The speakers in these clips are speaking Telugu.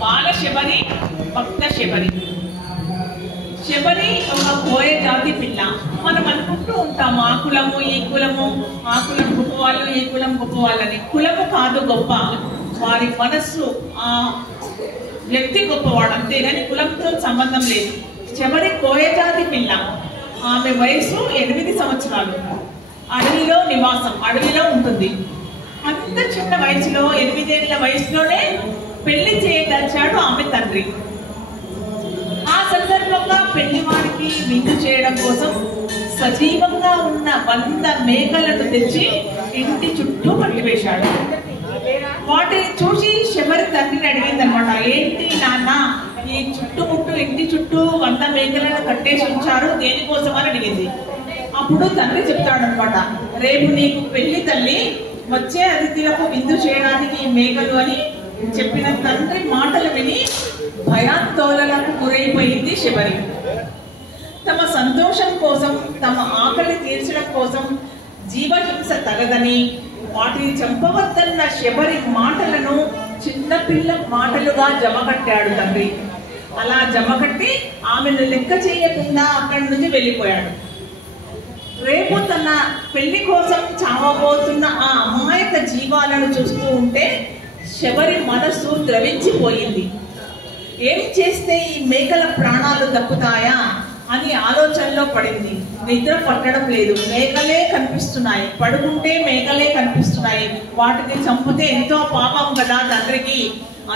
బాల శబరి, భక్త శబరి. శబరి ఒక కోయ జాతి పిల్ల. మనం అనుకుంటూ ఉంటాం ఆ కులము ఈ కులము, ఆ కులం గొప్పవాళ్ళు ఈ కులం గొప్పవాళ్ళని. కులము కాదు గొప్ప, వారి మనస్సు, ఆ వ్యక్తి గొప్పవాడు, అంతేగాని కులంతో సంబంధం లేదు. శబరి కోయ జాతి పిల్ల. ఆమె వయసు 8 సంవత్సరాలు. అడవిలో నివాసం, అడవిలో ఉంటుంది. అంత చిన్న వయసులో 8 ఏళ్ల వయసులోనే పెళ్లి చేయదలిచాడు ఆమె తండ్రి. ఆ సందర్భంగా పెళ్లి వారికి విందు చేయడం కోసం సజీవంగా ఉన్న 100 మేకలను తెచ్చి ఇంటి చుట్టూ కట్టివేశాడు. వాటిని చూసి శబరి తండ్రిని అడిగింది అనమాట, ఏంటి నాన్న ఈ చుట్టుముట్టు ఇంటి చుట్టూ 100 మేకలను కట్టేసి ఉంచారు, దేనికోసం అని అడిగింది. అప్పుడు తండ్రి చెప్తాడు అనమాట, రేపు నీకు పెళ్లి తల్లి, వచ్చే అతిథులకు విందు చేయడానికి ఈ మేకలు అని చెప్పిన తండ్రి మాటలు విని భయాందోళనకు గురైపోయింది శబరి. తమ సంతోషం కోసం, తమ ఆకలి తీర్చడం కోసం జీవహింస తగదని, వాటిని చంపవద్దన్న శబరి మాటలను చిన్నపిల్ల మాటలుగా జమకట్టాడు తండ్రి. అలా జమకట్టి ఆమెను లెక్క చేయకుండా అక్కడి నుంచి వెళ్ళిపోయాడు. రేపు తన పెళ్లి కోసం చావబోతున్న ఆ అమాయక జీవాలను చూస్తూ ఉంటే శబరి మనస్సు ద్రవించిపోయింది. ఏం చేస్తే ఈ మేకల ప్రాణాలు దక్కుతాయా అని ఆలోచనలో పడింది. నిద్ర పట్టడం లేదు, మేకలే కనిపిస్తున్నాయి, పడుకుంటే మేకలే కనిపిస్తున్నాయి. వాటిని చంపితే ఎంతో పాపం కదా తండ్రికి,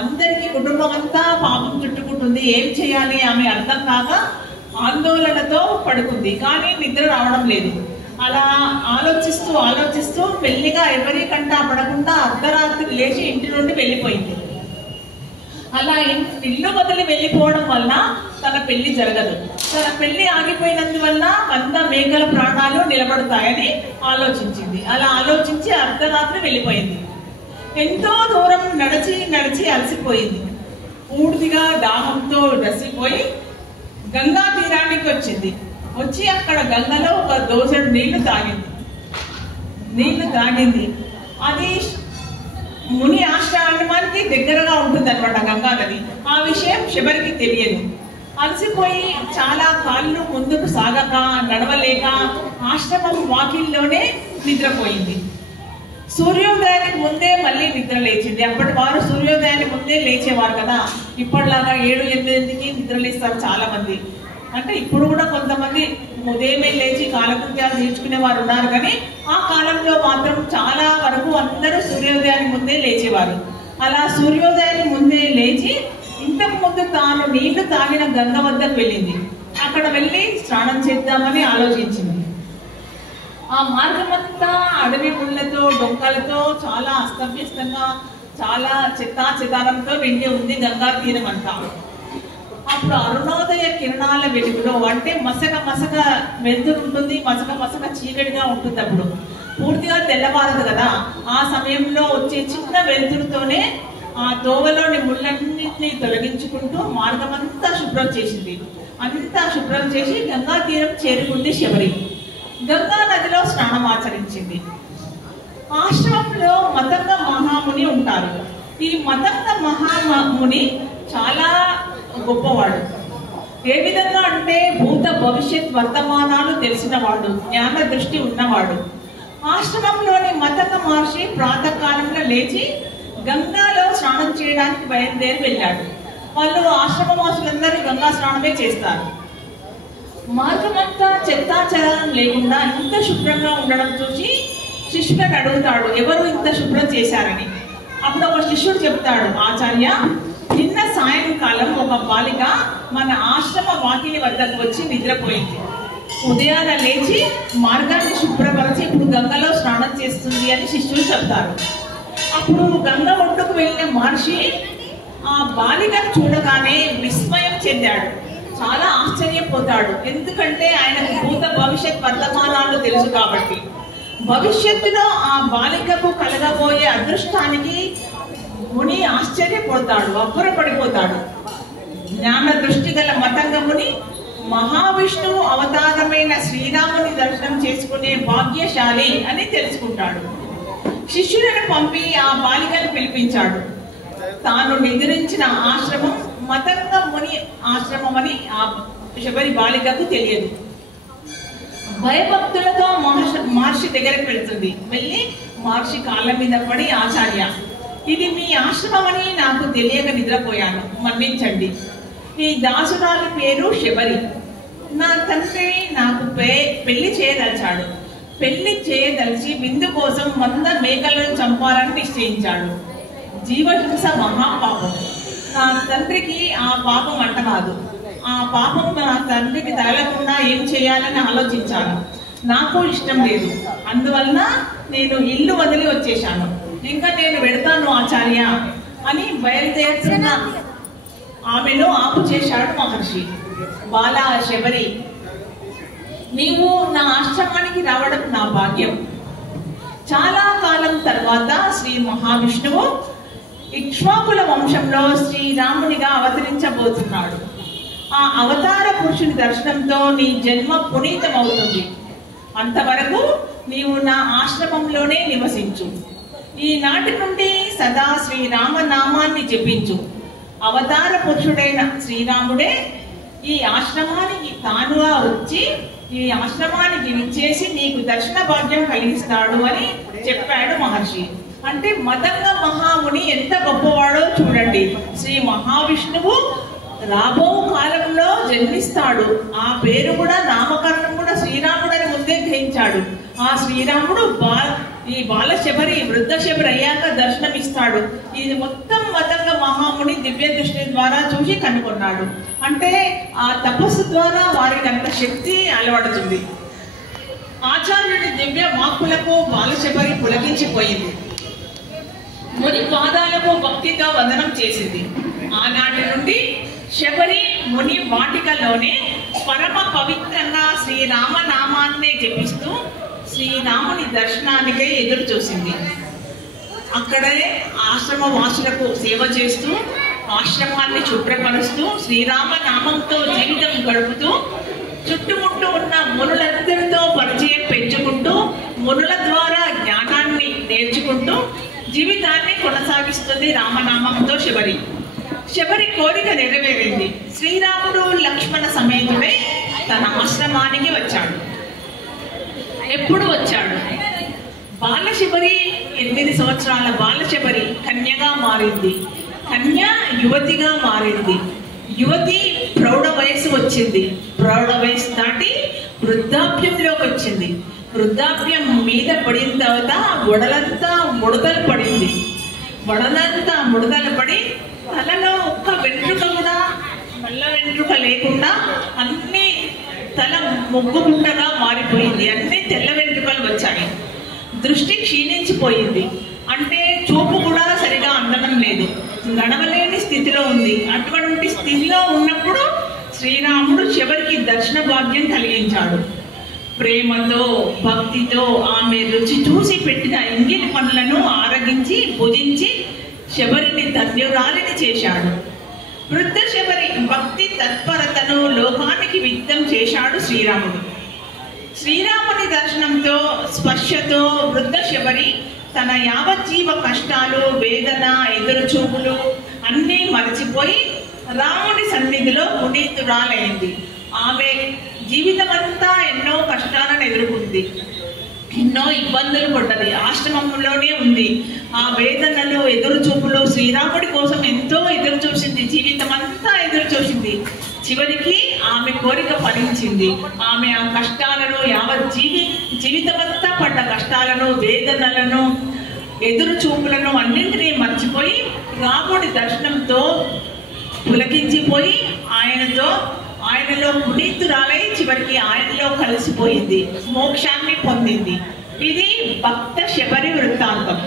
అందరికీ కుటుంబం అంతా పాపం చుట్టుకుంటుంది, ఏం చేయాలి ఆమె అర్థం కాక ఆందోళనతో పడుకుంది. కానీ నిద్ర రావడం లేదు. అలా ఆలోచిస్తూ ఆలోచిస్తూ పెళ్లిగా ఎవరికంటా పడకుండా అర్ధరాత్రి లేచి ఇంటి నుండి వెళ్ళిపోయింది. అలా ఇల్లు వదిలి వెళ్ళిపోవడం వల్ల తన పెళ్లి జరగదు. తన పెళ్లి ఆగిపోయినందువల్ల 100 మేకల ప్రాణాలు నిలబడతాయని ఆలోచించింది. అలా ఆలోచించి అర్ధరాత్రి వెళ్ళిపోయింది. ఎంతో దూరం నడిచి నడిచి అలసిపోయింది. పూర్తిగా దాహంతో రసిపోయి గంగా తీరానికి వచ్చింది. వచ్చి అక్కడ గంగలో ఒక దోసెడు నీళ్లు తాగింది. అది ముని ఆశ్రమానికి దగ్గరగా ఉంటుంది అనమాట గంగా నది. ఆ విషయం శబరికి తెలియదు. అలసిపోయి చాలా కాళ్ళు ముందుకు సాగక నడవలేక ఆశ్రమం వాకిల్లోనే నిద్రపోయింది. సూర్యోదయానికి ముందే మళ్ళీ నిద్ర లేచింది. అప్పటి వారు సూర్యోదయానికి ముందే లేచేవారు కదా, ఇప్పటిలాగా 7-8కి నిద్ర లేస్తారు చాలా మంది. అంటే ఇప్పుడు కూడా కొంతమంది ఉదయమే లేచి కాలకృత్యాలు తీర్చుకునే వారు ఉన్నారు, కానీ ఆ కాలంలో మాత్రం చాలా వరకు అందరూ సూర్యోదయానికి ముందే లేచేవారు. అలా సూర్యోదయానికి ముందే లేచి ఇంతకు ముందు తాను నీళ్లు తాగిన గంగ వద్దకు వెళ్ళింది. అక్కడ వెళ్ళి స్నానం చేద్దామని ఆలోచించింది. ఆ మార్గమంతా అడవి ముళ్ళతో డొంకలతో చాలా అస్తవ్యస్తంగా, చాలా చెత్తాచెదారంతో నిండి ఉంది గంగా తీరం అంతా. అప్పుడు అరుణోదయ కిరణాల వెలుగులో, అంటే మసక మసక వెలుతురు ఉంటుంది, మసక మసక చీకటిగా ఉంటుంది. అప్పుడు పూర్తిగా తెల్లవారదు కదా, ఆ సమయంలో వచ్చే చిన్న వెలుతురుతోనే ఆ దోవలోని ముళ్ళన్నింటినీ తొలగించుకుంటూ మార్గమంతా శుభ్రం చేసింది. అంతా శుభ్రం చేసి గంగా తీరం చేరుకుంది శబరి. గంగా నదిలో స్నానం ఆచరించింది. ఆశ్రమంలో మతంగ మహాముని ఉంటారు. ఈ మతంగ మహాముని చాలా గొప్పవాడు. ఏ విధంగా అంటే భూత భవిష్యత్ వర్తమానాలు తెలిసినవాడు, జ్ఞాన దృష్టి ఉన్నవాడు. ఆశ్రమంలోని మతంగ మహర్షి ప్రాతకాలంలో లేచి గంగాలో స్నానం చేయడానికి బయలుదేరి వెళ్ళాడు. వాళ్ళు ఆశ్రమవాసులందరూ గంగా స్నానమే చేస్తారు. మార్గమంతా చెత్తాచెదారం లేకుండా ఇంత శుభ్రంగా ఉండడం చూసి శిష్యులను అడుగుతాడు, ఎవరు ఇంత శుభ్రం చేశారని. అప్పుడు ఒక శిష్యుడు చెప్తాడు, ఆచార్య, నిన్న సాయంకాలం ఒక బాలిక మన ఆశ్రమ వాకిలి వద్దకు వచ్చి నిద్రపోయింది. ఉదయాన లేచి మార్గాన్ని శుభ్రపరిచి ఇప్పుడు గంగలో స్నానం చేస్తుంది అని శిష్యులు చెప్తారు. అప్పుడు గంగ ఒడ్డుకు వెళ్ళిన మహర్షి ఆ బాలికను చూడగానే విస్మయం చెందాడు, చాలా ఆశ్చర్యపోతాడు. ఎందుకంటే ఆయనకు భూత భవిష్యత్ వర్తమానాలు తెలుసు కాబట్టి. భవిష్యత్తులో ఆ బాలికకు కలగబోయే అదృష్టానికి ముని ఆశ్చర్యపోతాడు, అబ్బురపడిపోతాడు. జ్ఞాన దృష్టి గల మతంగ ముని మహావిష్ణువు అవతారమైన శ్రీరాముని దర్శనం చేసుకునే భాగ్యశాలి అని తెలుసుకుంటాడు. శిష్యులను పంపి ఆ బాలికను పిలిపించాడు. తాను నిద్రించిన ఆశ్రమం మతంగ ముని ఆశ్రమం అని ఆ శబరి బాలికకు తెలియదు. భయభక్తులతో మహర్షి దగ్గరికి వెళ్తుంది. వెళ్ళి మహర్షి కాళ్ళ మీద పడి, ఆచార్య, ఇది మీ ఆశ్రమం అని నాకు తెలియక నిద్రపోయాను, మన్నించండి. ఈ దాసురాలి పేరు శబరి. నా తండ్రి నాకు పెళ్లి చేయదలిచాడు. పెళ్లి చేయదలిచి విందు కోసం 100 మేకలను చంపాలని నిశ్చయించాడు. జీవహింస మహాపాపం. నా తండ్రికి ఆ పాపం అంటరాదు. ఆ పాపం నా తండ్రికి తగలకుండా ఏం చేయాలని ఆలోచించాను. నాకు ఇష్టం లేదు. అందువలన నేను ఇల్లు వదిలి వచ్చేశాను. ఇంకా నేను వెళ్తాను ఆచార్య అని బయలుదేరుతున్న ఆమెను ఆపు చేశాడు మహర్షి. బాల శబరి, నీవు నా ఆశ్రమానికి రావడం నా భాగ్యం. చాలా కాలం తర్వాత శ్రీ మహావిష్ణువు ఇక్ష్వాకుల వంశంలో శ్రీరామునిగా అవతరించబోతున్నాడు. ఆ అవతార పురుషుని దర్శనంతో నీ జన్మ పునీతమవుతుంది. అంతవరకు నీవు నా ఆశ్రమంలోనే నివసించు. ఈనాటి నుండి సదా శ్రీరామనామాన్ని జపించు. అవతార పురుషుడైన శ్రీరాముడే ఈ ఆశ్రమానికి తానుగా వచ్చి ఈ ఆశ్రమానికి విచ్చేసి నీకు దర్శన భాగ్యం కలిగిస్తాడు అని చెప్పాడు మహర్షి. అంటే మతంగ మహాముని ఎంత గొప్పవాడో చూడండి. శ్రీ మహావిష్ణువు రాబో కాలంలో జన్మిస్తాడు. ఆ పేరు కూడా, నామకరణం కూడా శ్రీరాముడని ముందే గ్రహించాడు. ఆ శ్రీరాముడు ఈ బాల శబరి, వృద్ధ శబరి అయ్యాక దర్శనమిస్తాడు. ఇది మొత్తం మతంగ మహాముని దివ్య దృష్టి ద్వారా చూసి కనుగొన్నాడు. అంటే ఆ తపస్సు ద్వారా వారికి అంత శక్తి అలవడుతుంది. ఆచార్యుడి దివ్య వాక్కులకు బాల శబరి పులకించిపోయింది. ముని పాదాలకు భక్తితో వందనం చేసింది. ఆనాటి నుండి శబరి ముని వాటికలోనే పరమ పవిత్రంగా శ్రీరామనామాన్నే జపిస్తూ శ్రీరాముని దర్శనానికై ఎదురు చూసింది. అక్కడే ఆశ్రమ వాసులకు సేవ చేస్తూ, ఆశ్రమాన్ని శుభ్రపరుస్తూ, శ్రీరామనామంతో జీవితం గడుపుతూ, చుట్టుముట్టు ఉన్న మునులందరితో పరిచయం పెంచుకుంటూ, మునుల ద్వారా జ్ఞానాన్ని నేర్చుకుంటూ జీవితాన్ని కొనసాగిస్తుంది రామనామంతో శబరి. శబరి కోరిక నెరవేరింది. శ్రీరాముడు లక్ష్మణ సమేతుడై తన ఆశ్రమానికి వచ్చాడు. ఎప్పుడు వచ్చాడు? బాలశబరి 8 సంవత్సరాల బాలశబరి కన్యగా మారింది. కన్య యువతిగా మారింది. యువతి ప్రౌఢ వయసు వచ్చింది. ప్రౌఢ వయసు దాటి వృద్ధాప్యంలోకి వచ్చింది. వృద్ధాప్యం మీద పడిన తర్వాత వడలంతా ముడతలు పడింది. వడలంతా ముడతలు పడి తలలో ఒక్క వెంట్రుక కూడా, నల్ల వెంట్రుక లేకుండా అన్ని తల మొగ్గుముట్టగా మారిపోయింది. అన్ని తెల్ల వెంట్రుకలు వచ్చాయి. దృష్టి క్షీణించిపోయింది. అంటే చూపు కూడా సరిగా అందడం లేదు. నడవలేని స్థితిలో ఉంది. అటువంటి స్థితిలో ఉన్నప్పుడు శ్రీరాముడు శబరికి దర్శన భాగ్యం కలిగించాడు. ప్రేమతో, భక్తితో ఆమె రుచి చూసి పెట్టిన ఇంగిలి పనులను ఆరగించి భుజించి శబరిని ధన్యురాలిని చేశాడు. వృద్ధ శబరి భక్తి తత్పరతను లోకానికి వ్యక్తం చేశాడు శ్రీరాముడు. శ్రీరాముని దర్శనంతో, స్పర్శతో వృద్ధ శబరి తన యావజ్జీవ కష్టాలు, వేదన, ఎదురుచూపులు అన్నీ మరచిపోయి రాముడి సన్నిధిలో పునీతురాలైంది. ఆమె జీవితమంతా ఎన్నో కష్టాలను ఎదుర్కొంది. ఎన్నో ఇబ్బందులు పడ్డది. ఆశ్రమంలోనే ఉంది. ఆ వేదనలు, ఎదురు చూపులు, శ్రీరాముడి కోసం ఎంతో ఎదురు చూసింది. జీవితం అంతా ఎదురు చూసింది. చివరికి ఆమె కోరిక ఫలించింది. ఆమె ఆ కష్టాలను, జీవితమంతా పడ్డ కష్టాలను, వేదనలను, ఎదురు చూపులను అన్నింటినీ మర్చిపోయి రాముడి దర్శనంతో పులకించిపోయి ఆయనలో పునీతురాలై చివరికి ఆయనలో కలిసిపోయింది. మోక్షాన్ని పొందింది. ఇది భక్త శబరి వృత్తాంతం.